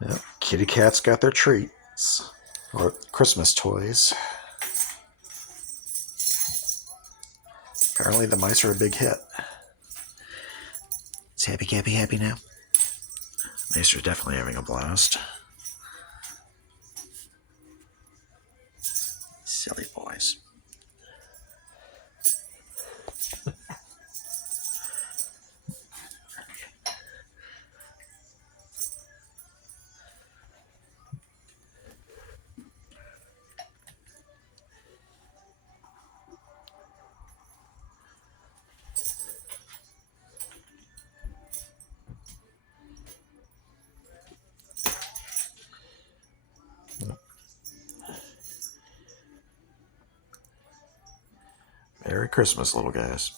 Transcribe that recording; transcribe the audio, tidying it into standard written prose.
Yep. Kitty cats got their treats. Or Christmas toys. Apparently the mice are a big hit. Is Happy Cappy happy now? Mice are definitely having a blast. Silly boys. Merry Christmas, little guys.